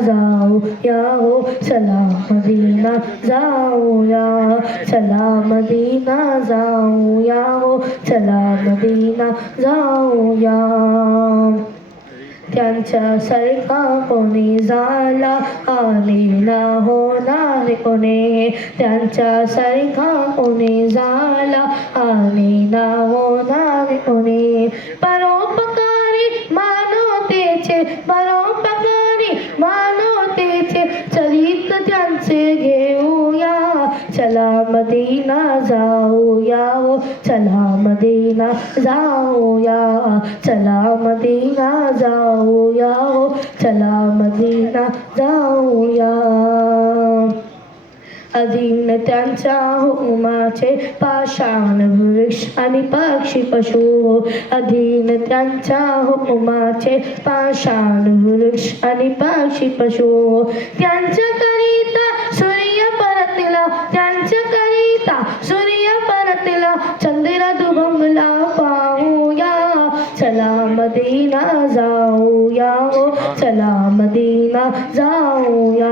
जाऊया हो चला मदीना जाऊया चला मदीना जाऊया हो चला मदीना जाऊया त्यांच्यासारखा कोणी झाला आणि ना होणार कोणी त्यांच्यासारखा कोणी झाला आणि ना होणार कोणी परोपकारी मानवतेचे परोपकारी मानवतेचे चरित्र त्यांचे घेऊया चला मदीना जाऊया हो चला मदीना जाऊया चला मदीना जाऊया हो चला मदीना जाऊया अधीन त्यांच्या हुकुमाचे पाषाण वृक्ष आणि पक्षी पशु अधीन त्यांच्या हुकुमाचे पाषाण वृक्ष आणि पक्षी पशु त्यांच्याकरिता सूर्य परतला त्यांच्याकरिता सूर्य परतला चंद्र दुभंगला पाहूया चला मदीना जाऊया हो चला मदीना जाऊया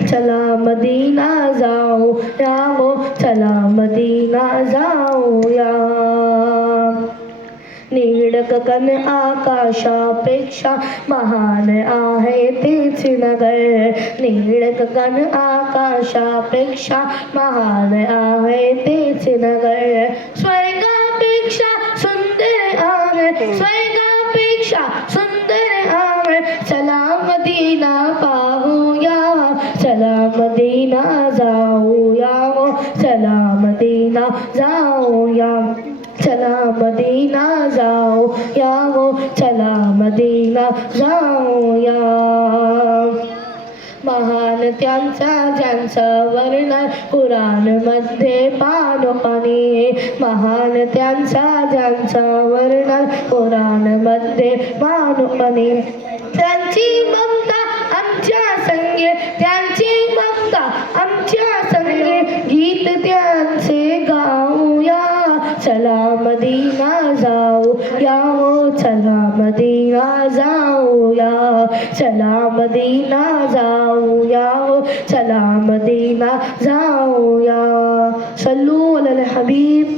चला मदीना जाऊया हो चला मदीना जाऊया निळक गगन आकाशापेक्षा महान आहे तेच नगर निळक गगन आकाशापेक्षा महान आहे तेच नगर स्वर्गापेक्षा सुंदर आहे स्वर्गापेक्षा सुंदर आहे चला मदीना पाहूया चला मदीना जाऊया हो चला मदीना जाऊया चला मदीना जाऊया हो चला मदीना जाऊया महान त्यांचा ज्यांचं वर्णन कुराण मध्ये पानोपानी महान त्यांचा ज्यांचं वर्णन कुराण मध्ये पानोपानी त्यांची ममता आमच्या संगे त्यांची ममता आमच्या संगे गीत त्यांचे गाऊया चला मदीना जाऊया हो चला मदीना जाऊया चला मदीना जाऊया हो चला मदीना जाऊया सल्लू अलल हबीब